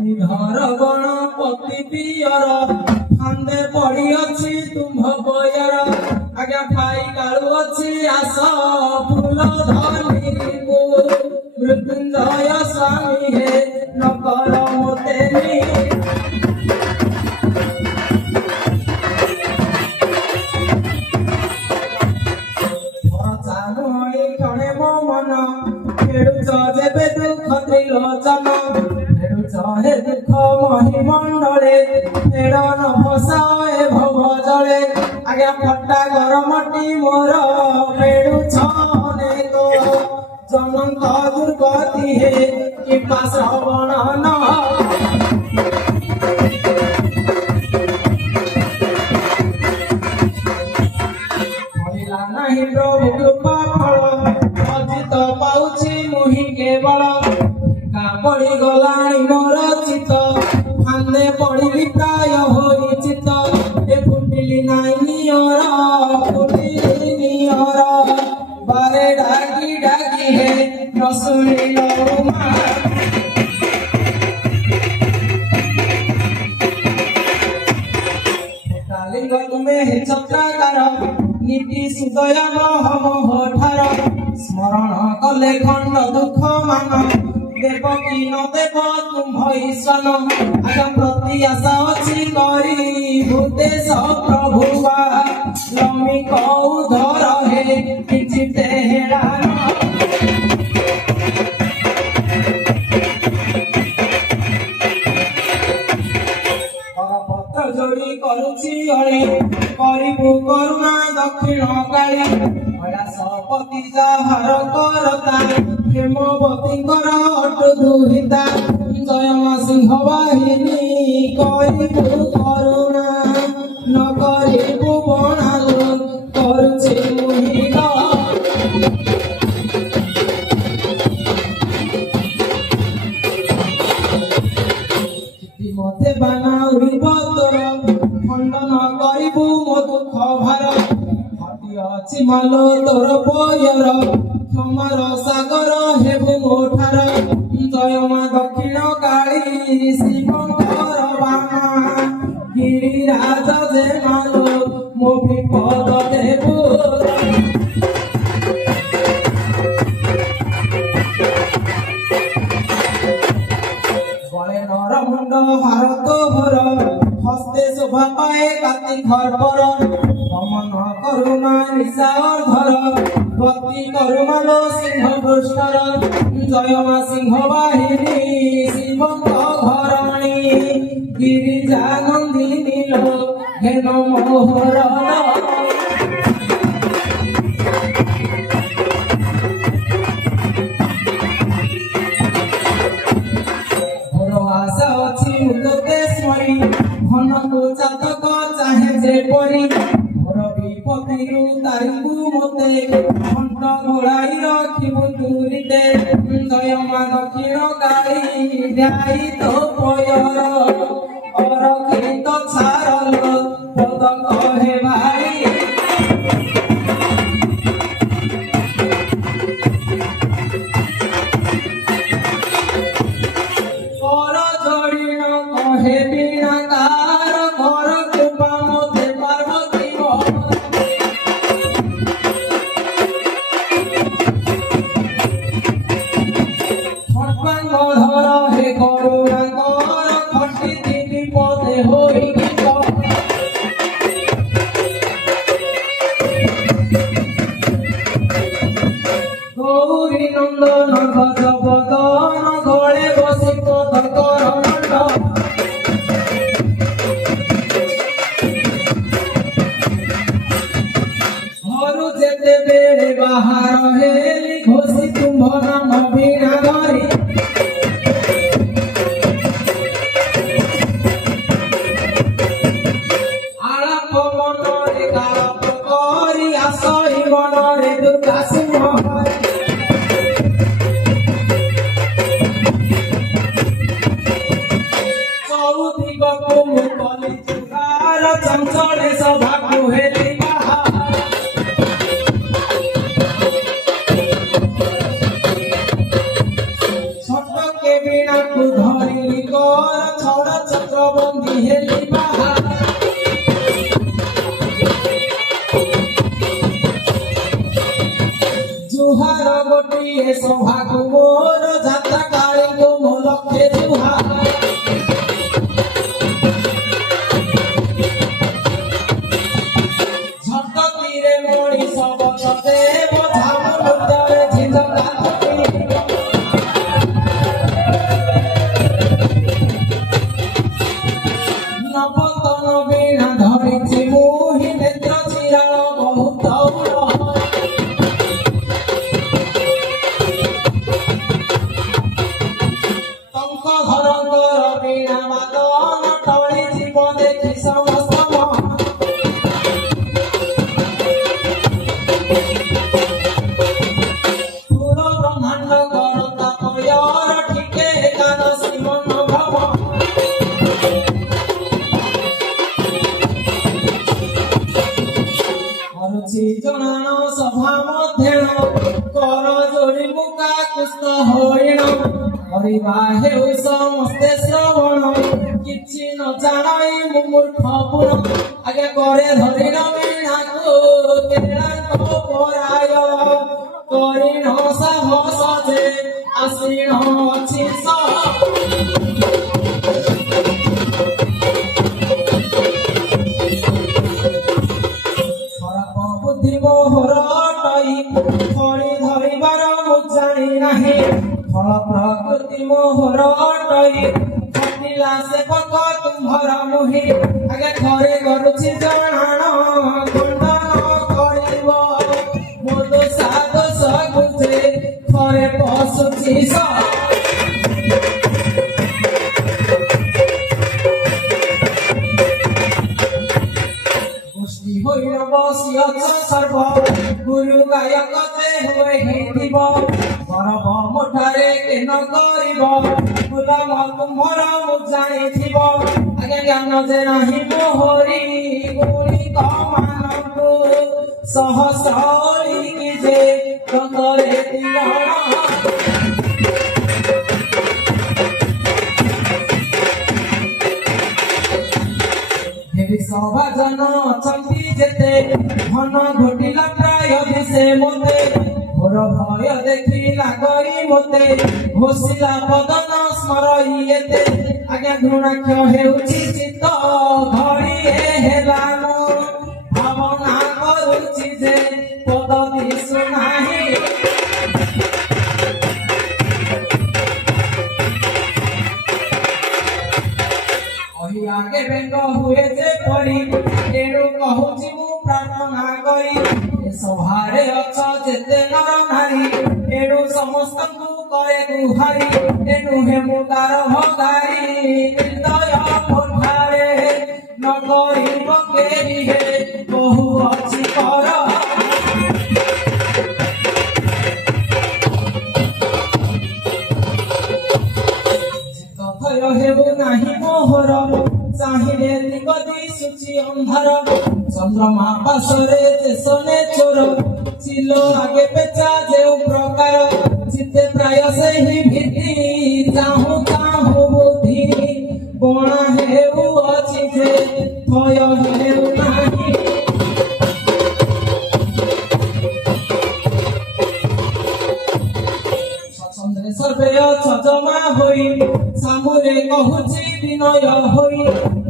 धर गणपति पियर फांदे पड़ी अच्छी तुम्भ बयर आज्ञा खाई कालू अच्छी आस फूल धनी मृत्युंजय स्वामी हे नकर मोते क्षणे मो मन खेड़ुच जेबे दुख त्रिलोचन हे दुख महिमंडले फेड़न भसाए भव जले आज्ञा फटा गरमटी मोर फेड़ुछ अनेक जनंत दुर्गति हे कृपा श्रवण न नहीं प्रभु कृपा फल अजित पाउछि मुहि केवल पड़ी गलाणी मोर चित फांदे पड़ी प्राय होई चित ए फुटिली नाई नियर फुटिली नियर बारे डाकी डाकी हे रसुनी लरुमा लिंग तुम्हें हे चक्राकार नीति सुदया हम होठार स्मरण कले खंड दुख मान देवकी न देव तुम ईश्वन आग प्रति आशा अच्छी करी भूतेश प्रभुआ लमी कौधर हे किचिते हेड़ान पत्र जोड़ी करुछि अणी करिबु करुणा दक्षिण काली सपति जाहार करता हेमवती कर अटु दुहिता जय मा सिंह वाहिनी करिबु करुणा न करिबु बणालु करुछि मुहि मते बाना उड़िब तोर खंडन करिबु मो दुख भार हटी अछि मालो तोर पयर क्षमार सागर हेबु मोठार जय मा दक्षिण काली शिवंकर बामा गिरिराज जे मालो मो विपद देबु मुंड हारत भर हस्ते शोभा पाए काति खरपर नमन करुणा निशार धर भक्ति करुमालो सिंह दुष्कर जय मा सिंह वाहिनी शिवंक घरणी गिरिजा नंदिनी लो हेन मोहर चातक चाहे जेपरी मोर विपत्ति तारिबु मते कंठ घोड़ाई रखिबु दूरिते जय मा दक्षिण काली ध्याई तो पयर अरखित छारल पद कहे भाई कर जोड़ी न कहे बिना गौरी नंदन गज बदन घोड़े बसी पद कर घरु जेते बेड़े बाहर हेली घोषी तुम्भ नाम बीणा धरी आलाप मनरे गालाप करी आसई मनरे दुर्गा सिंह चंचले सभा कुहेली छोट के बिना धरी कर ବନ୍ଦୀ ହେଲି ବାହାର जुहार गोटिए सभाकु मोर जात्रा काली को मो लक्ष्य जुहार झटकीरे मणिष बचते बझाम मुद्दारे झिझका नवतन वीणा धरिछि मुहि नेत्र चिराळ बहुत जनान सभा मध्यण कर जोड़ी मुका कुस्त हरिण हरिबा हेउ समस्ते श्रवण किछि न जानाई मूर्ख पुण आगे करे धरिण वीणाको केराको पराय करिण साहस जे आसीण अछि फली धरिबार मु जानी नाही फल प्रकृति मोहर अटई खटिला से पक तुम्हर मुहि आगे घरे करुछि जणाण खंडन करिब मो दोषा दोष बुझे घरे पशुछि सर्व गुरु गायक जे हुए हिंदिब परम मुठारे के न करिब गुलाम तुम्हर मु जानिथिब आगे ज्ञान जे नाही मोहरी गुणी कमानकु सहसली कि जे कंदरे तिरण सभाजन अछंती जेते धन घटिला प्राय दिसे मोते घोर भय देखी लागई मोते घोषिला बदन स्मरई एते आज्ञा घृणाख्य हेउछि चित्त घड़ी हेलानु भावना करुछि जे पद दिसु नाही आगे बेंग हुए जे परी एणु कहूछि मु प्रार्थना करी ए सभारे अछ जेते नर नारी एणु समस्तଙ୍କୁ करे गुहारी एणु हे मुदार भगारी हृदय मुठारे न करिब केहि हे बहु अछि कर हेबु नाही मोहर चाहिए दिगदी सुचि अंधार चंद्रमा पाशरे देशने चोर चिलो आगे पेचा जेउ प्रकार चिते प्राय से ही भीति चाहू चाहू बुद्धि बणा हेउ अछि जे भय हेउ नाही सर्वे जमा होई सामुरे कहूछि विनय होई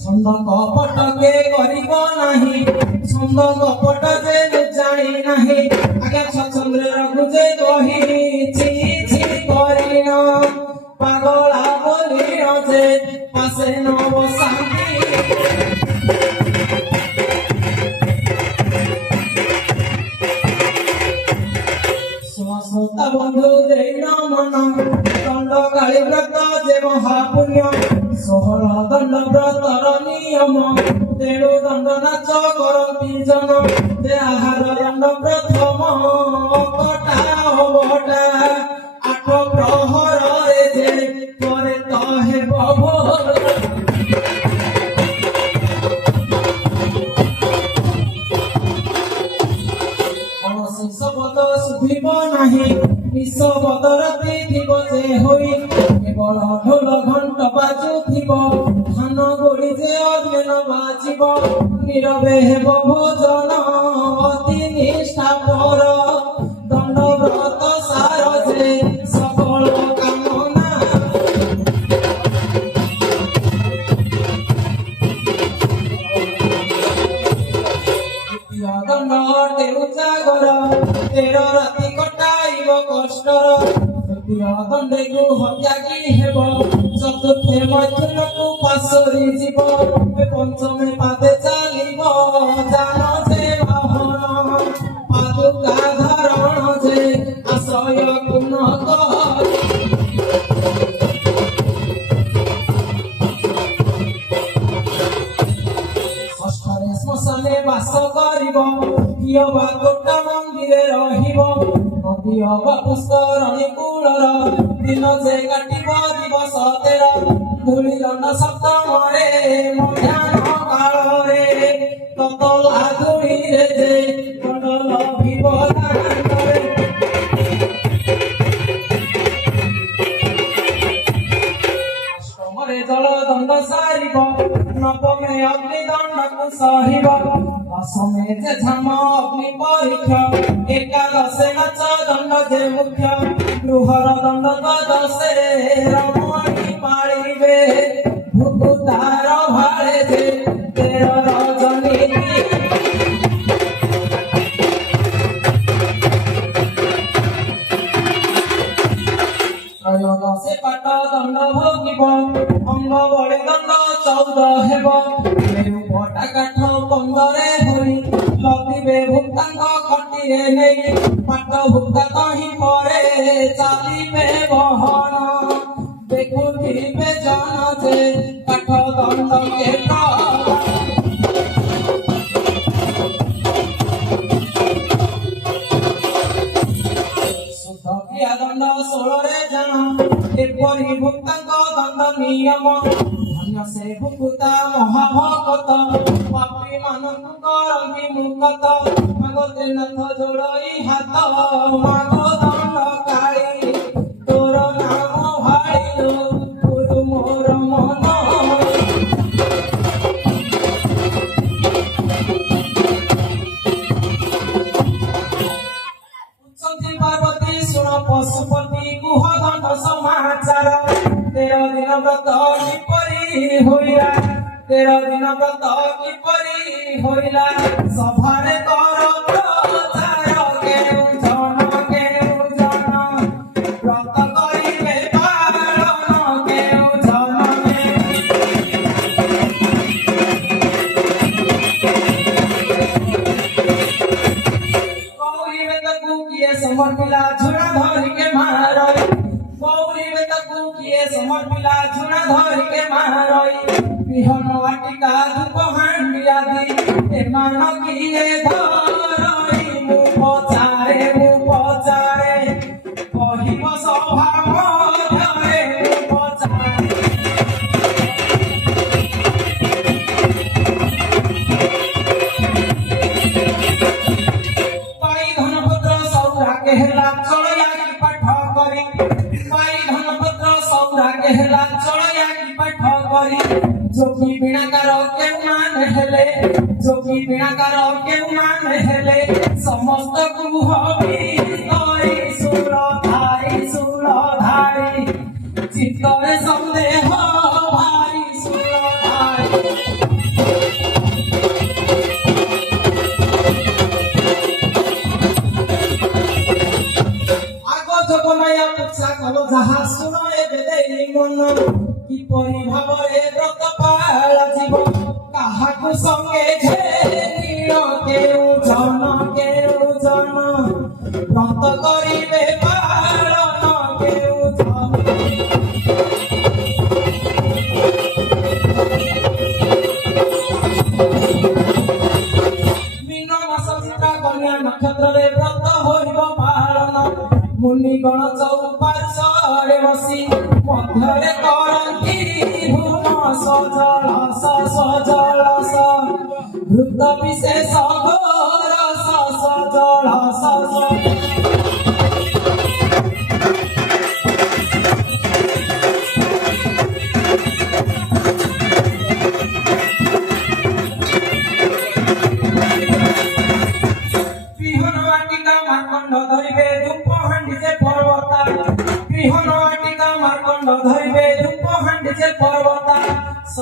छंद कपट के करिब नाही छंद कपट जे जानी नाही आगे छचंद्र रघु जे कहि छी छी करिन पागला बोलिन जे पासे न बसांती सोता बंधु देन मन दंड काली व्रत जे महापुण्य 16 दंड व्रतर नियम तेणु दंड नाच करती जन दे आहार दंड प्रथम कटा बटा 8 प्रहर जे करे तहे बभोर शब्द सुधिब नाही विष बदरती थिब जे होई केवल ढोल घंट बाजुथिब धान নীরবে হেব ভোজন অতি নিষ্ঠা পর দণ্ড ব্রত সার যে সকল কামনা দণ্ড টেউচা ঘর 13 রাতি কটাইব কষ্টর দণ্ডে গৃহ ত্যাগী হেব চতুর্থে মৈথুনকু পাশরি জীব পঞ্চমে পাদে চালিব জান যে বাহন পাদুকা ধারণ যে আশ্রয় গুণ ষষ্ঠরে শ্মশানে বাস করিব কিয় বা গোটা মন্দিরে রহিব নদী অবা পুষ্করণী কূଳର ଦିନ ଯେ କାଟିବ ଦିବସ 13 ଧୂଳି ଦଣ୍ଡ ସପ୍ତମରେ ମଧ୍ୟାହ୍ନ କାଳରେ ତତଲା ଧୂଳିରେ ଯେ ଦଣ୍ଡ ଲଭିବ ଦାଣ୍ଡରେ ଅଷ୍ଟମରେ ଜଳ ଦଣ୍ଡ ସାରିବ ନବମେ ଅଗ୍ନି ଦଣ୍ଡକୁ ସହିବ ଦଶମେ ଯେ ଝାମ ଅଗ୍ନି ପରୀକ୍ଷା ଏକାଦଶେ ନାଚ ଦଣ୍ଡ ଯେ ମୁଖ୍ୟ ଗୃହର ଦଣ୍ଡ ଦ୍ୱାଦଶେ ରମଣୀ ପାଳିବେ ଭୁଗୁତାର ଭାଳେ ଯେ 13 ରଜନୀ ତ୍ରୟୋଦଶେ ପାଟ ଦଣ୍ଡ ଭୋଗିବ ଅଙ୍ଗ ବଳି ଦଣ୍ଡ 14 ହେବ ପଟା କାଠ 15 ହୋଇ ଲଦିବେ ଭୂତାଙ୍କ କଟିରେ ନେଇ ପାଟ ଭୂତା ତହିଁ ପରେ ଚାଲିବେ ବହନ ଦେଖୁଥିବେ ଜନ ଯେ କାଠ ଦଣ୍ଡ କେତ ସୁଧକିଆ ଦଣ୍ଡ 16ରେ ଜାଣ ଏପରି ଭୂତାଙ୍କ ଦଣ୍ଡ ନିୟମ ଧନ୍ୟ ସେ ଭୁକୁତା ମହାଭକତ ପାପୀ ମାନଙ୍କୁ କରନ୍ତି ମୁକତ ମାଗତେ ନାଥ ଯୋଡ଼ଇ ହାତ ମାଗ ଦଣ୍ଡ କାଳି ତୋର ନାମ ଭାଳିଲୁ ଗୁରୁ ମୋର ମନ ଉଚ୍ଚନ୍ତି ପାର୍ବତୀ ଶୁଣ ପଶୁପତି ଗୁହ ଦଣ୍ଡ ସମାଚାର 13 ଦିନ ବ୍ରତ କିପରି ହୋଇଲା 13 ଦିନ ବ୍ରତ କିପରି ହୋଇଲା ସଭାରେ କର ପ୍ରଚାର କେଉଁ ଜନ ବ୍ରତ କରିବେ ପାଳନ କେଉଁ ଜନ କହୁରିବେ ତାକୁ କିଏ ସମର୍ପିଲା ଝୁଣା ଧରିକେ ମାରଇ କହୁରିବେ ତାକୁ କିଏ ସମର୍ପିଲା ଝୁଣା ଧରିକେ ମାରଇ ବିହନ ଆଟିକା ଧୂପ ହାଣ୍ଡି ଆଦି ଏମାନ କିଏ ଧରଇ ମୁଁ ପଚାରେ କହିବ ସଭା ମଧ୍ୟରେ ମୁଁ ପଚାରେ ପାଇ ଧନପତ୍ର ସୌରାକେ ହେଲା ଚଳୟା କି ପାଠ କରି ପାଇ ଧନପତ୍ର ସୌରାକେ ହେଲା ଚଳୟା କି ପାଠ କରି ଯୋଗୀ ବିଣାକାର କେଉଁମାନେ ହେଲେ ଯୋଗୀ ବିଣାକାର କେଉଁମାନେ ହେଲେ ସମସ୍ତ ଗୃହ ଭିତରେ ସୁରଧାରି ଚିତ୍ତରେ ସନ୍ଦେହ ଭାରି ସୁରଧାରି ଆଗ ଯୋଗମାୟା ପୁଚ୍ଛା କଲ ଯାହା ଶୁଣ ଏବେ ଦେଇ ମନ କିପରି ଭାବରେ ବ୍ରତ ପାଳା ଯିବ କାହାକୁ ସଙ୍ଗେ ଘେନିଳ କେଉଁ ଜନ ବ୍ରତ କରିବେ ପାଳନ କେଉଁ ଜନ ମୀନ ମାସ ଚିତ୍ରା କନ୍ୟା ନକ୍ଷତ୍ରରେ ବ୍ରତ ହୋଇବ ପାଳନ ମୁନିଗଣ ଚଉପାର୍ଶ୍ୱରେ ବସି ମଧ୍ୟରେ କରନ୍ତି ଭୁମ ସଜଳସ ଭୃତ ବିଶେଷ ଘୋରସ ସଜଳସ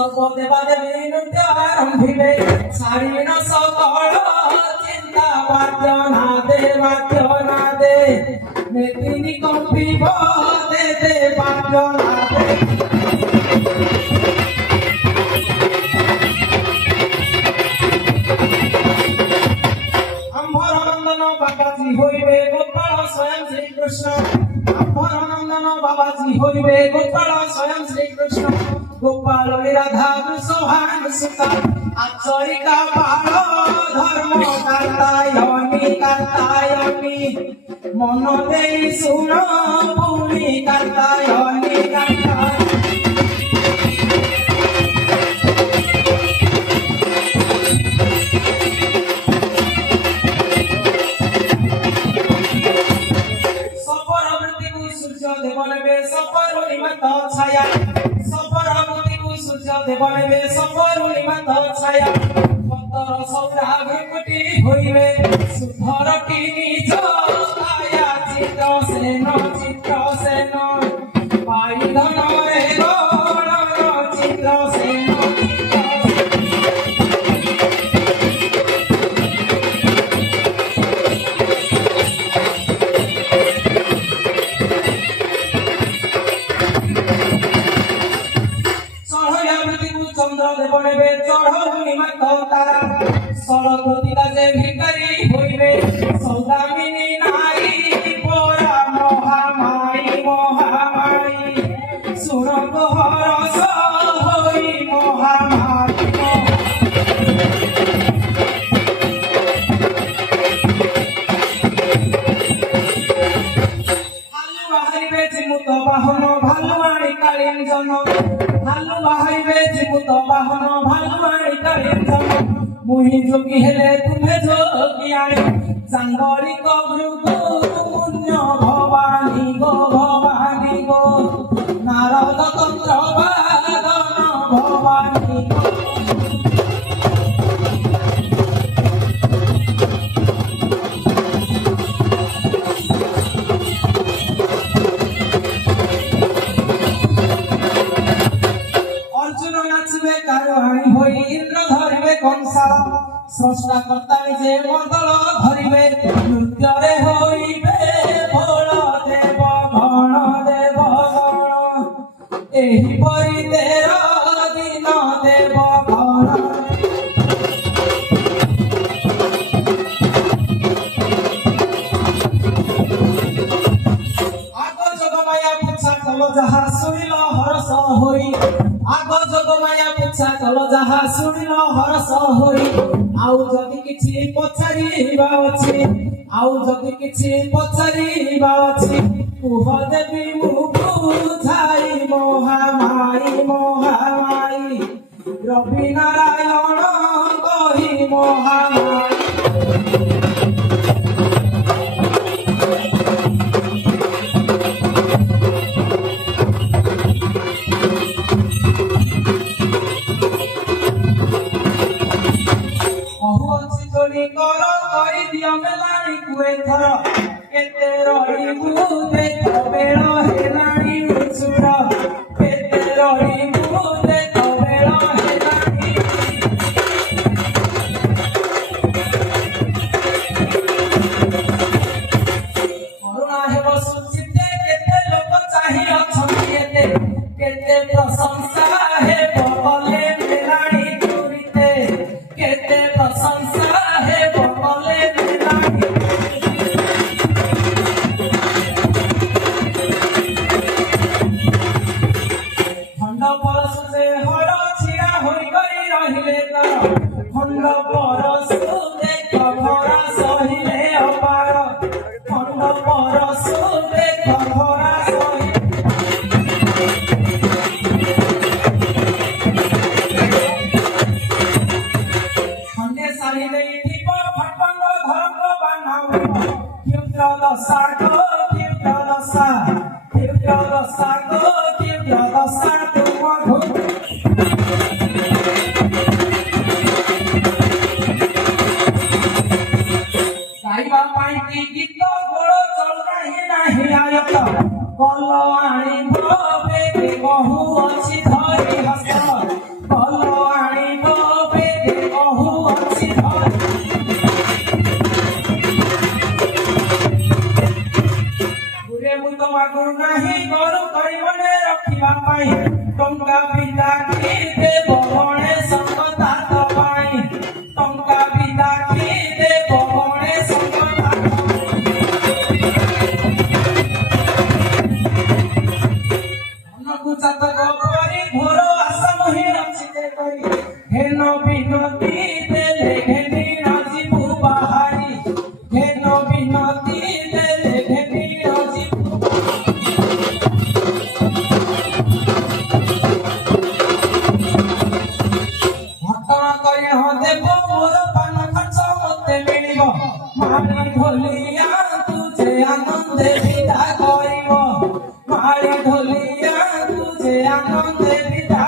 सब देवा देवी नृत्य आरंभिबे सारीण सकल चिंता वाद्य नादे मेदिनी कंपिब दे दे वाद्य नादे अम्बरनंदन बाबाजी होइबे गोपाल स्वयं श्री कृष्ण अम्बरनंदन बाबाजी होइबे गोपाल स्वयं श्री कृष्ण गोपाल राधा वृषभानु सुता आचरिका बाल धर्म कार्तायनी मन देई सुन पुनी कार्तायनी छाया सफरवती को सूर्य देवने सफरुणी मत छाया पतर सौरा घुकुटी होइबे सुधरटी निज छाया चित्र सेन पाई धन रे गण चित्र सेन चंद्र देवने चढ़ौनी मत तारा सरस्वती काजे भिकारी होइबे सौदामिनी नाई पोरा महामाई सुन हरस होई महामाई हालु बाहरिबे जिमुत बाहन भालुआणी कालिंजन हालु बाहरिबे जिमुत बाहन भालुआणी कालिंजन मुहि जोगी हेले तुम्हे जोगी आणी सांगरी कबृगु पुण्य भवानी गो नारद तंत्र बादन भवानी अर्जुन नाचबे कारहाणी होई इंद्र धरिबे कंसाल स्रष्टा कर्ता निजे मंडल धरिबे नृत्य रे होइबे भोल देव गण एही परि तेरा दिन देव गण आग जगमाया पुछा कल जहा सुनिल हरस होई आग जगमाया पुछा कल जहा सुनिल हरस होई आउ जदि किछि पछारिबा अछि आउ जदि किछि पछारिबा अछि कुह देवी मुखु छाई मोहामाई रवि नारायण कहि मोहामाई कर करी दिया मेलानी कुए थर केते रही बुदे बेळ हेलानी उछुर केते रही बुदे बेळ हेलानी करुणा हेब सुचिते केते लोक चाहि अछंती एते केते प्रशंसा हेब बले मेलानी चुरिते केते प्रशंसा गीत गोड़ चल नहीं आयत कल आनी भवे बहु अच्छी धरी हस হেন বিনতি দেলে ঘেনি রাজিবু বাহারি হেন বিনতি দেলে ঘেনি রাজিবু ঘটনা করে দেব মোর পান খরচ মতে মিলিব মারি ঢোলিয়া তুঝে আনন্দে বিদা করিব মারি ঢোলিয়া তুঝে আনন্দে বিদা